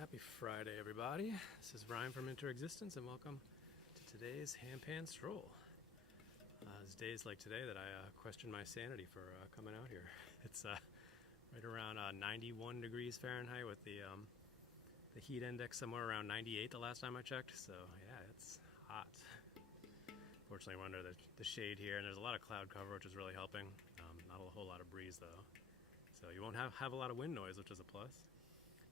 Happy Friday, everybody. This is Ryan from Interexistence, and welcome to today's Handpan Stroll. It's days like today that I question my sanity for coming out here. It's right around 91 degrees Fahrenheit with the heat index somewhere around 98 the last time I checked, so yeah, it's hot. Fortunately, we're under the shade here, and there's a lot of cloud cover, which is really helping. Not a whole lot of breeze, though. So you won't have a lot of wind noise, which is a plus.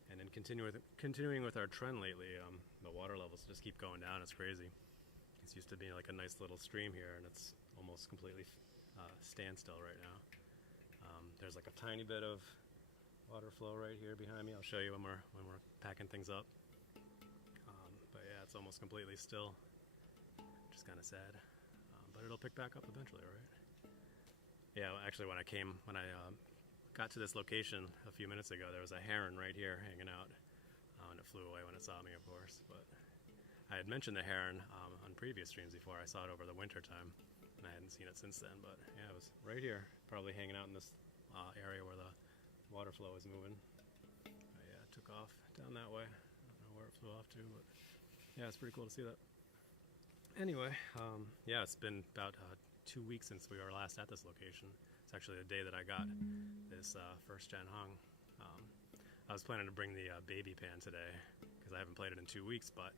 And then continuing with our trend lately, the water levels just keep going down. It's crazy. It's used to be like a nice little stream here, and it's almost completely standstill right now. There's like a tiny bit of water flow right here behind me. I'll show you when we're packing things up. But yeah, it's almost completely still, which is kind of sad. But it'll pick back up eventually, right? Yeah, well, actually, when I got to this location a few minutes ago, there was a heron right here hanging out, and it flew away when it saw me, of course. But I had mentioned the heron on previous streams before. I saw it over the winter time, and I hadn't seen it since then. But yeah, it was right here, probably hanging out in this area where the water flow is moving. But yeah, it took off down that way. I don't know where it flew off to, but yeah, it's pretty cool to see that. Anyway, yeah, it's been about 2 weeks since we were last at this location. It's actually the day that I got this first gen hung. I was planning to bring the baby pan today because I haven't played it in 2 weeks, but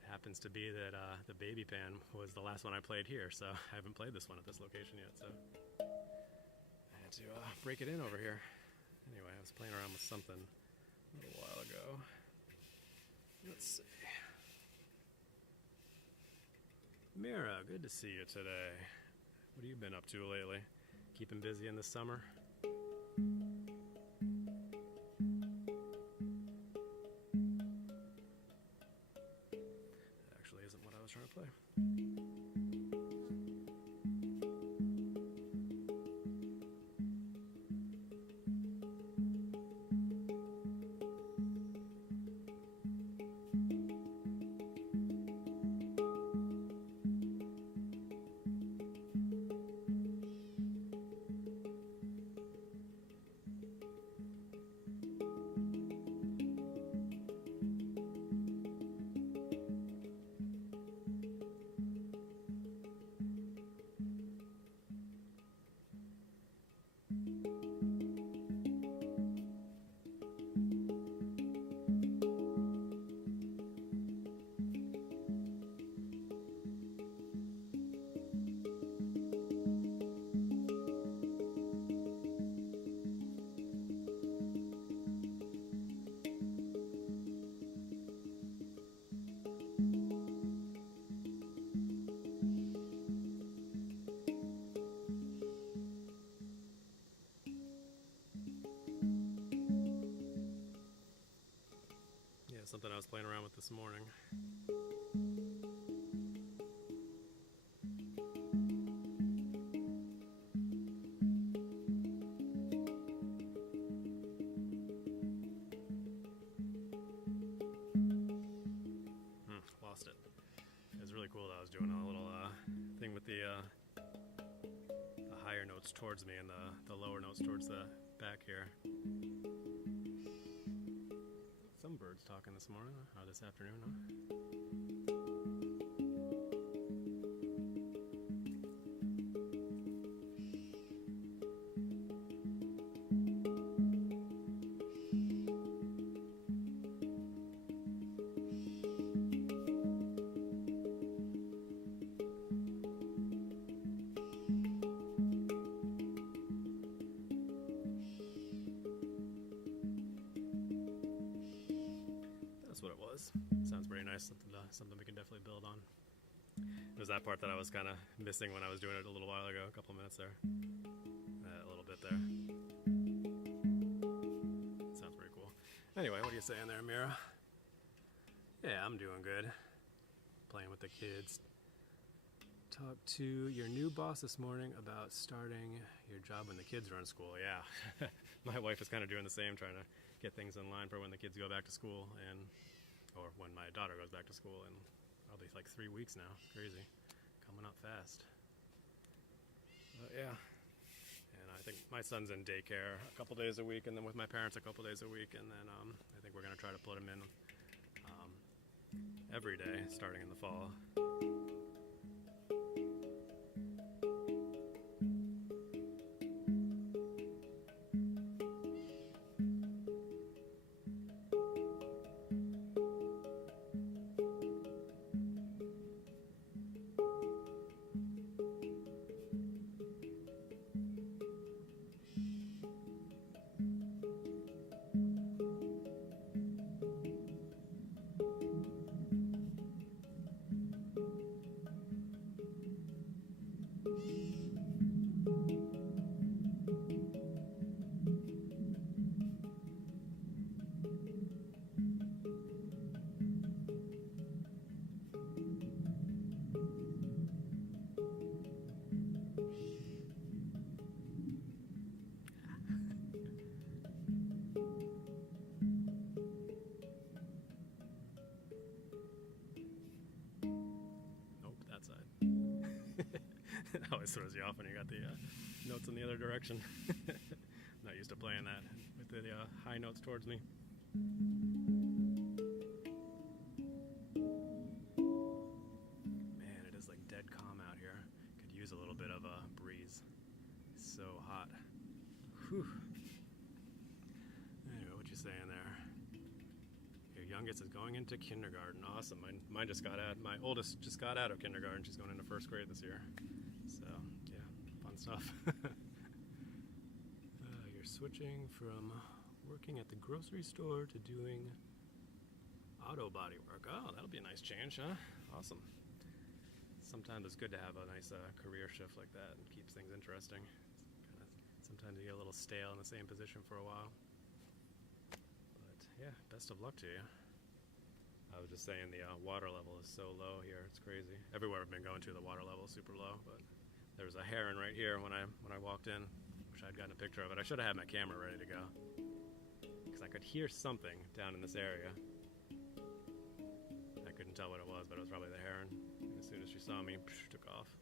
it happens to be that the baby pan was the last one I played here, so I haven't played this one at this location yet, so I had to break it in over here. Anyway, I was playing around with something a little while ago. Let's see. Mira, good to see you today. What have you been up to lately? Keeping busy in the summer? That actually isn't what I was trying to play. Yeah, something I was playing around with this morning. Lost it. It was really cool that I was doing a little thing with the higher notes towards me and the lower notes towards the back here. Some birds talking this morning, or this afternoon, huh? That's what it was. Sounds pretty nice. Something we can definitely build on. It was that part that I was kind of missing when I was doing it a little while ago, a couple of minutes there. A little bit there. Sounds pretty cool. Anyway, what are you saying there, Mira? Yeah, I'm doing good. Playing with the kids. Talked to your new boss this morning about starting your job when the kids are in school. Yeah, my wife is kind of doing the same, trying to get things in line for when the kids go back to school, or when my daughter goes back to school in probably like 3 weeks now. Crazy. Coming up fast. But yeah, And I think my son's in daycare a couple days a week, and then with my parents a couple days a week, and then I think we're going to try to put him in every day starting in the fall. It always throws you off when you got the notes in the other direction. Not used to playing that with the high notes towards me. Man, it is like dead calm out here. Could use a little bit of a breeze. It's so hot. Whew. Anyway, what you saying there? Your youngest is going into kindergarten. Awesome. Mine just got out. My oldest just got out of kindergarten. She's going into first grade this year. So, yeah, fun stuff. You're switching from working at the grocery store to doing auto body work. Oh, that'll be a nice change, huh? Awesome. Sometimes it's good to have a nice career shift like that and keeps things interesting. Sometimes you get a little stale in the same position for a while. But yeah, best of luck to you. I was just saying the water level is so low here, it's crazy. Everywhere I've been going to, the water level is super low, but there was a heron right here when I walked in. Wish I'd gotten a picture of it. I should have had my camera ready to go, because I could hear something down in this area. I couldn't tell what it was, but it was probably the heron. And as soon as she saw me, took off.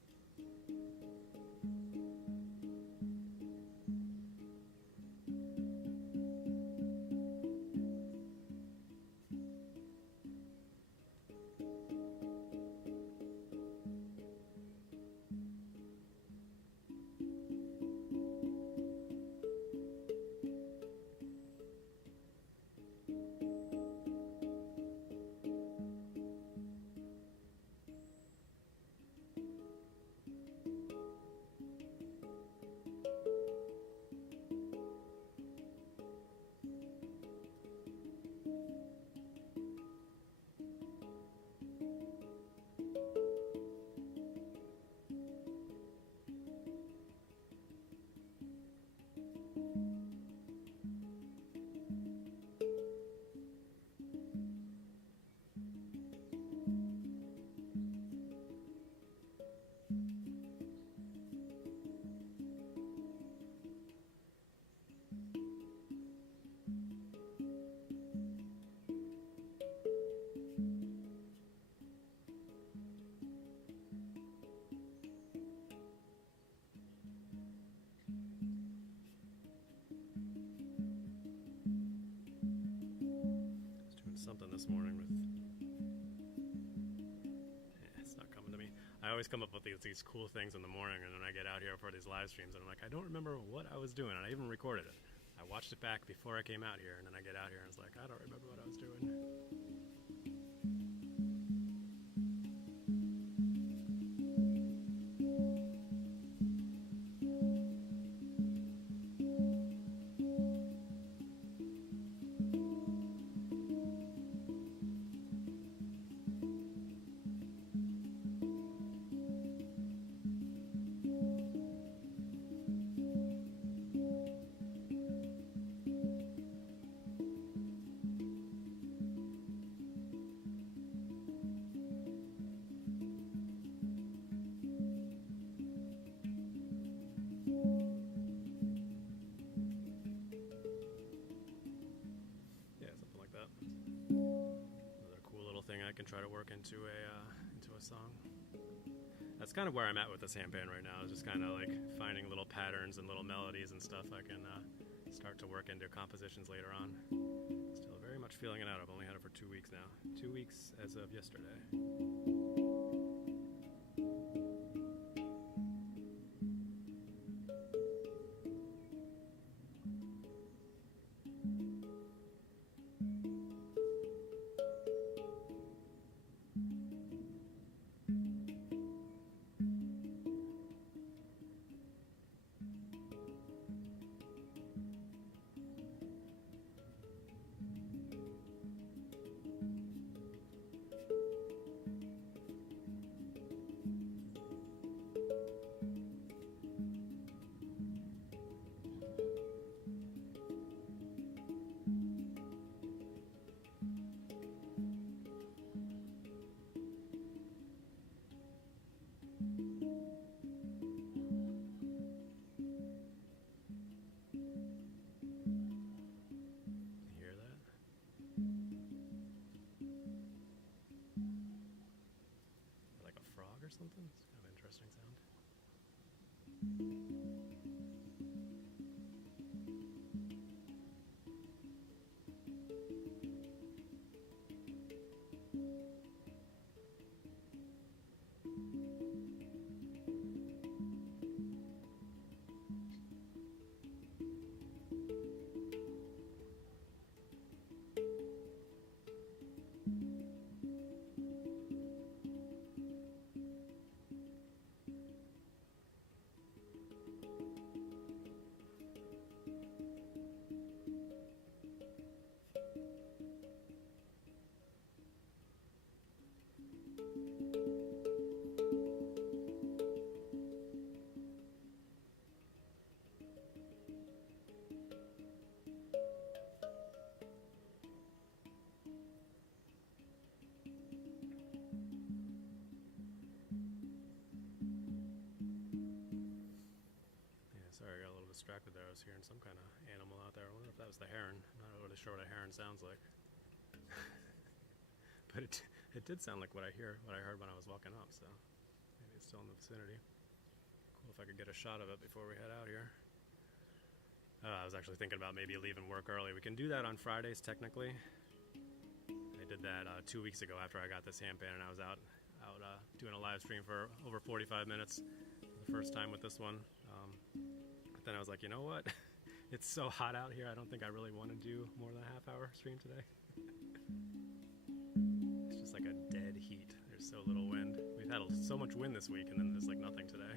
Something this morning with it's not coming to me. I always come up with these cool things in the morning, and then I get out here for these live streams and I'm like, I don't remember what I was doing, and I even recorded it. I watched it back before I came out here, and then I get out here and it's like, I don't remember what I was doing. I can try to work into a song. that's kind of where I'm at with this handpan right now, is just kind of like finding little patterns and little melodies and stuff I can start to work into compositions later on. Still very much feeling it out. I've only had it for 2 weeks now. 2 weeks as of yesterday. Or something. It's kind of an interesting sound. Sorry, I got a little distracted there. I was hearing some kind of animal out there. I wonder if that was the heron. I'm not really sure what a heron sounds like. But it did sound like what I heard when I was walking up, so maybe it's still in the vicinity. Cool if I could get a shot of it before we head out here. I was actually thinking about maybe leaving work early. We can do that on Fridays, technically. I did that 2 weeks ago after I got this handpan, and I was out doing a live stream for over 45 minutes for the first time with this one. But then I was like, you know what? It's so hot out here, I don't think I really want to do more than a half-hour stream today. It's just like a dead heat. There's so little wind. We've had so much wind this week, and then there's like nothing today.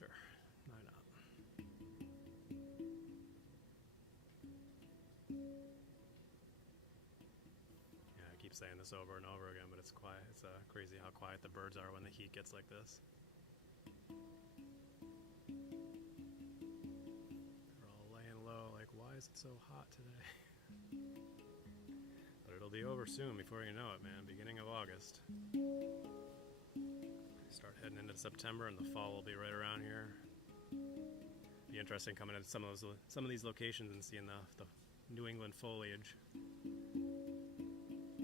Sure, why not? Yeah, I keep saying this over and over again, but it's quiet. It's crazy how quiet the birds are when the heat gets like this. They're all laying low, like, why is it so hot today? But it'll be over soon before you know it, man. Beginning of August. Start heading into September, and the fall will be right around here. Be interesting coming into some of these locations and seeing the New England foliage.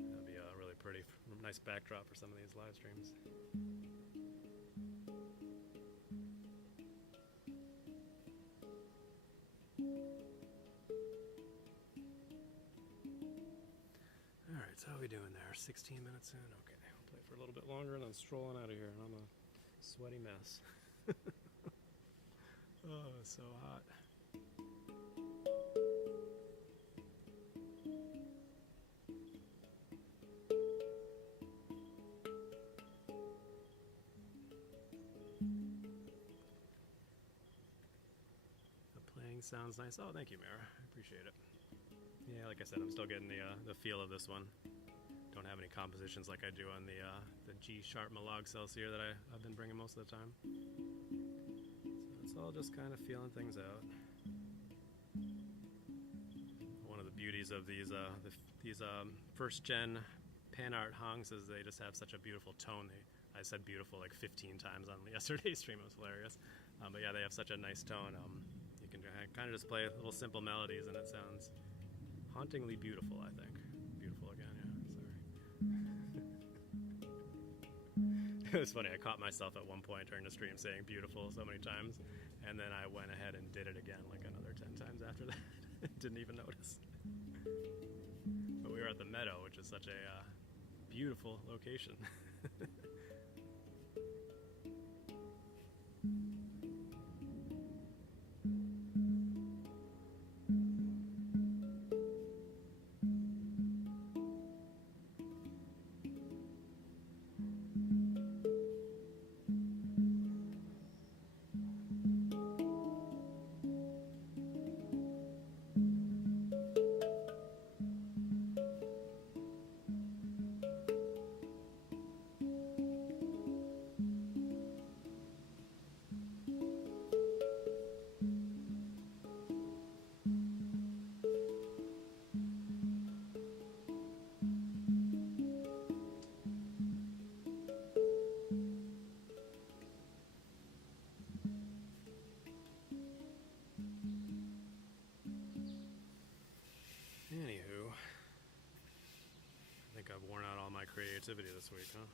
That'd be a really pretty, nice backdrop for some of these live streams. Alright, so how are we doing there? 16 minutes in? Okay, I'll play for a little bit longer and then strolling out of here. I'm a sweaty mess. Oh, it's so hot. The playing sounds nice. Oh, thank you, Mara. I appreciate it. Yeah, like I said, I'm still getting the feel of this one. Don't have any compositions like I do on the G sharp Malog Celsius that I've been bringing most of the time. So it's all just kind of feeling things out. One of the beauties of these first gen pan art hongs is they just have such a beautiful tone. I said beautiful like 15 times on yesterday's stream. It was hilarious. But yeah, they have such a nice tone. You can kind of just play little simple melodies and it sounds hauntingly beautiful, I think. Beautiful again, yeah. Sorry. It was funny, I caught myself at one point during the stream saying beautiful so many times, and then I went ahead and did it again like another 10 times after that. Didn't even notice. But we were at the Meadow, which is such a beautiful location. Anywho, I think I've worn out all my creativity this week, huh?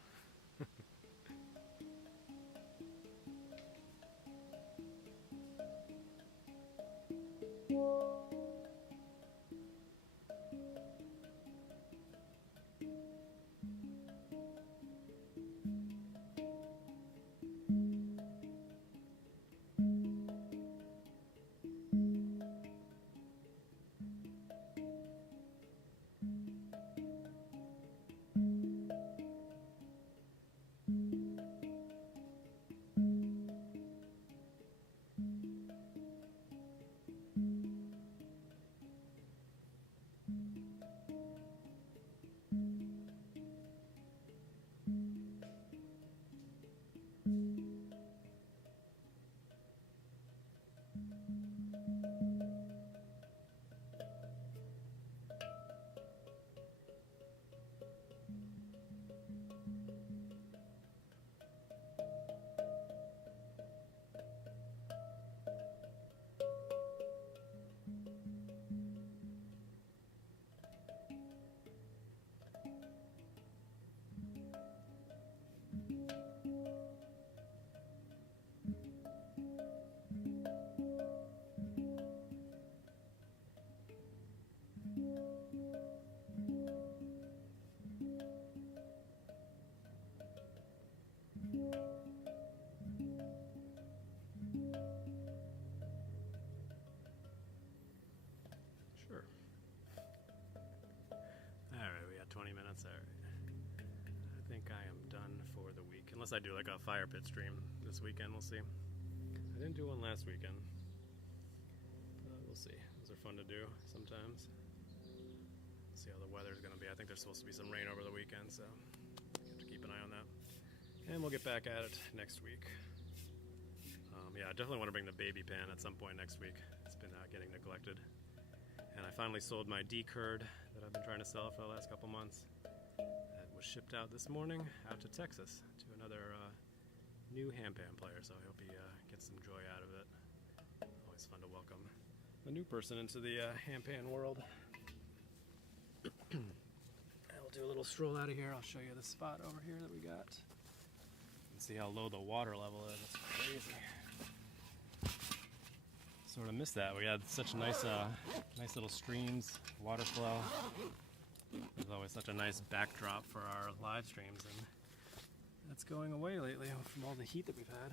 Sure. Alright, we got 20 minutes. Alright. I think I am done for the week. Unless I do like a fire pit stream this weekend, we'll see. I didn't do one last weekend. We'll see. Those are fun to do sometimes. See how the weather's going to be. I think there's supposed to be some rain over the weekend, so you have to keep an eye on that. And we'll get back at it next week. Yeah, I definitely want to bring the baby pan at some point next week. It's been getting neglected. And I finally sold my D-curd that I've been trying to sell for the last couple months. That was shipped out this morning out to Texas to another new handpan player, so I hope he gets some joy out of it. Always fun to welcome a new person into the handpan world. I'll do a little stroll out of here. I'll show you the spot over here that we got. And see how low the water level is. It's crazy. Sort of missed that. We had such nice little streams, water flow. There's always such a nice backdrop for our live streams, and that's going away lately from all the heat that we've had.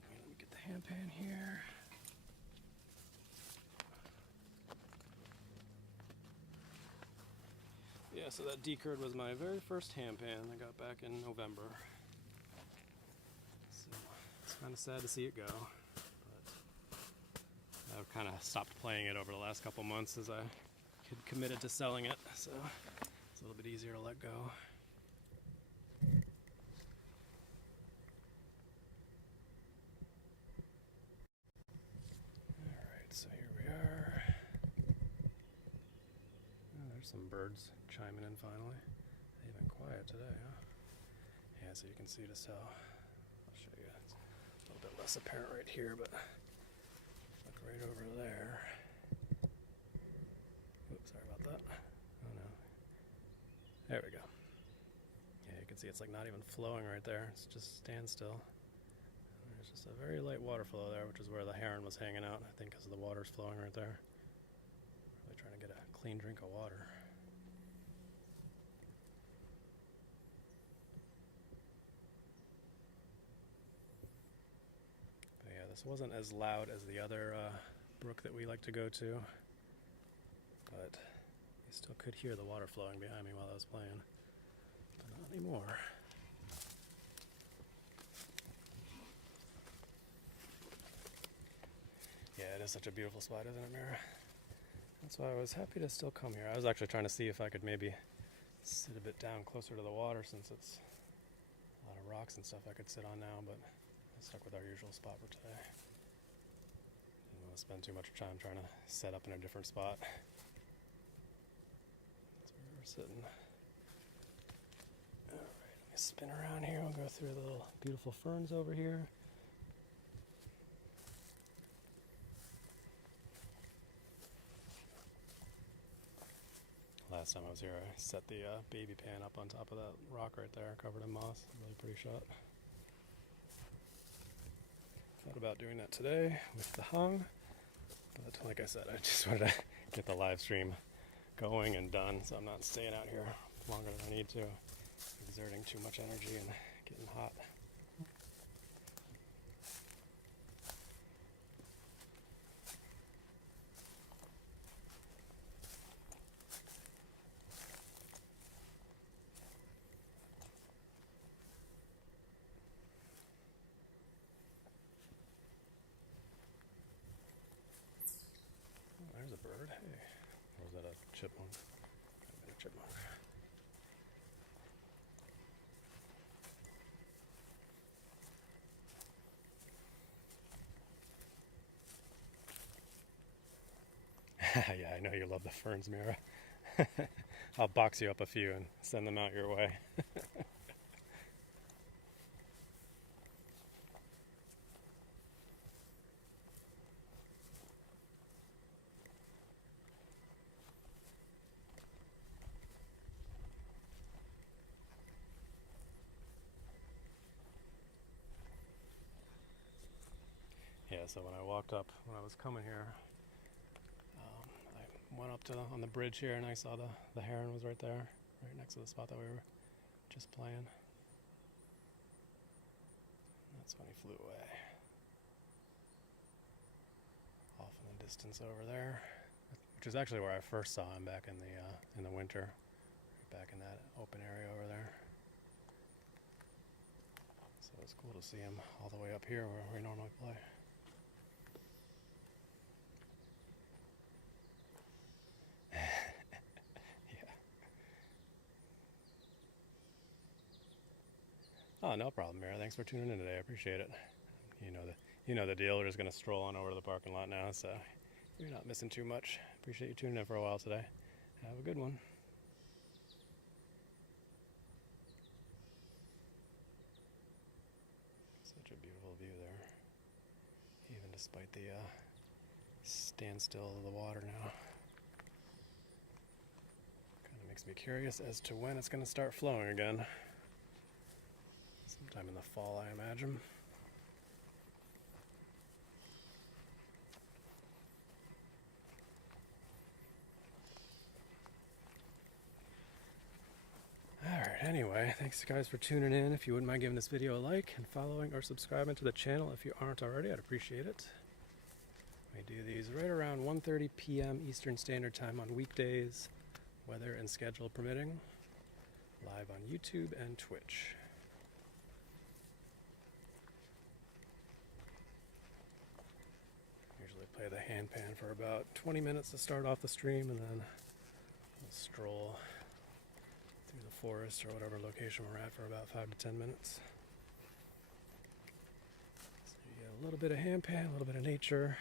Okay, let me get the handpan here. Yeah, so that D-curd was my very first handpan I got back in November. It's kind of sad to see it go, but I've kind of stopped playing it over the last couple months as I committed to selling it, so it's a little bit easier to let go. Alright, so here we are. Oh, there's some birds chiming in finally. They've been quiet today, huh? Yeah, so you can see just how. A bit less apparent right here, but look right over there. Oops, sorry about that. Oh no. There we go. Yeah, you can see it's like not even flowing right there. It's just standstill. There's just a very light water flow there, which is where the heron was hanging out, I think, because the water's flowing right there. Really trying to get a clean drink of water. This wasn't as loud as the other brook that we like to go to, but you still could hear the water flowing behind me while I was playing, but not anymore. Yeah, it is such a beautiful spot, isn't it, Mira? That's why I was happy to still come here. I was actually trying to see if I could maybe sit a bit down closer to the water, since it's a lot of rocks and stuff I could sit on now, but stuck with our usual spot for today. Didn't want to spend too much time trying to set up in a different spot. That's where we're sitting. Alright, let me spin around here. We'll go through the little beautiful ferns over here. Last time I was here, I set the baby pan up on top of that rock right there, covered in moss. Really pretty shot. Thought about doing that today with the hung, but like I said, I just wanted to get the live stream going and done, so I'm not staying out here longer than I need to, exerting too much energy and getting hot. There's a bird. Hey. Or was that a chipmunk? Could have been a chipmunk. Yeah, I know you love the ferns, Mira. I'll box you up a few and send them out your way. Yeah, so when I walked up, when I was coming here, I went up to on the bridge here and I saw the heron was right there, right next to the spot that we were just playing. That's when he flew away. Off in the distance over there, which is actually where I first saw him back in the winter, back in that open area over there. So It's cool to see him all the way up here where we normally play. Yeah. Oh, no problem, Mira. Thanks for tuning in today. I appreciate it. You know the deal. We're just gonna stroll on over to the parking lot now, so you're not missing too much. Appreciate you tuning in for a while today. Have a good one. Such a beautiful view there, even despite the standstill of the water now. Kind of makes me curious as to when it's going to start flowing again. Sometime in the fall, I imagine. Alright, anyway, thanks guys for tuning in. If you wouldn't mind giving this video a like and following or subscribing to the channel if you aren't already, I'd appreciate it. We do these right around 1:30 p.m. Eastern Standard Time on weekdays, weather and schedule permitting, live on YouTube and Twitch. Usually play the handpan for about 20 minutes to start off the stream, and then we'll stroll through the forest or whatever location we're at for about 5 to 10 minutes. So you get a little bit of handpan, a little bit of nature,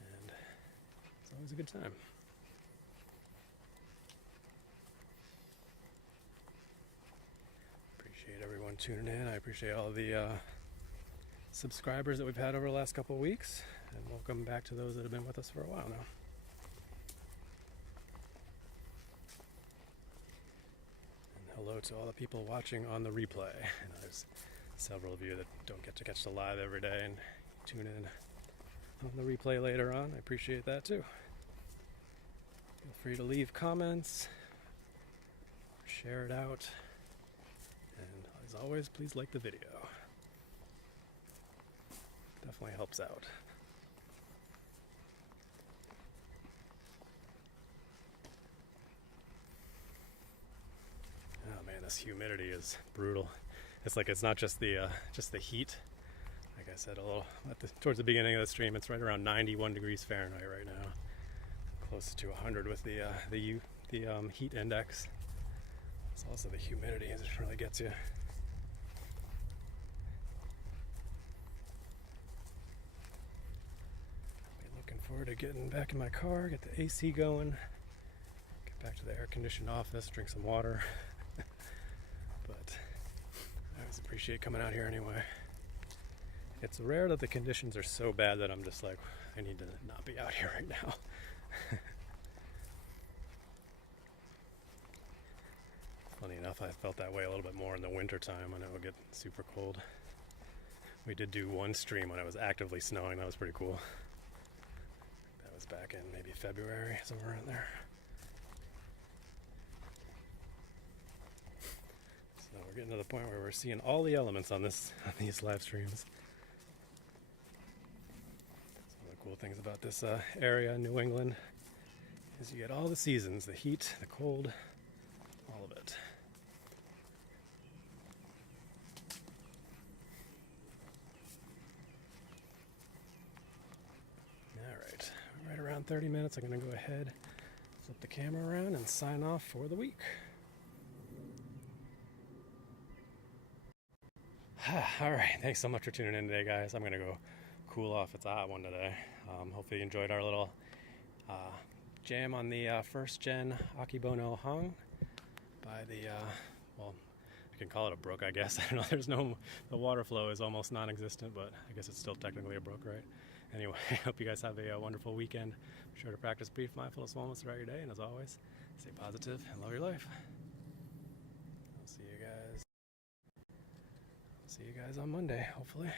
and it's always a good time. Appreciate everyone tuning in. I appreciate all the subscribers that we've had over the last couple of weeks, and welcome back to those that have been with us for a while now. Hello to all the people watching on the replay. I know there's several of you that don't get to catch the live every day and tune in on the replay later on. I appreciate that too. Feel free to leave comments, share it out, and as always, please like the video. Definitely helps out. Oh man, this humidity is brutal. It's like it's not just the heat. Like I said, towards the beginning of the stream, it's right around 91 degrees Fahrenheit right now, close to 100 with the heat index. It's also the humidity that really gets you. Looking forward to getting back in my car, get the AC going, get back to the air-conditioned office, drink some water. But I always appreciate coming out here anyway. It's rare that the conditions are so bad that I'm just like, I need to not be out here right now. Funny enough, I felt that way a little bit more in the winter time when it would get super cold. We did do one stream when it was actively snowing. That was pretty cool. That was back in maybe February, somewhere in there. So we're getting to the point where we're seeing all the elements on these live streams. Some of the cool things about this area, New England, is you get all the seasons: the heat, the cold, all of it. Alright, right around 30 minutes, I'm going to go ahead, flip the camera around, and sign off for the week. Alright, thanks so much for tuning in today, guys. I'm going to go cool off. It's a hot one today. Hopefully you enjoyed our little jam on the first gen Akibono Hong by the, well, I can call it a brook, I guess. I don't know, the water flow is almost non-existent, but I guess it's still technically a brook, right? Anyway, I hope you guys have a wonderful weekend. Be sure to practice brief mindfulness moments throughout your day, and as always, stay positive and love your life. I'll see you guys on Monday, hopefully.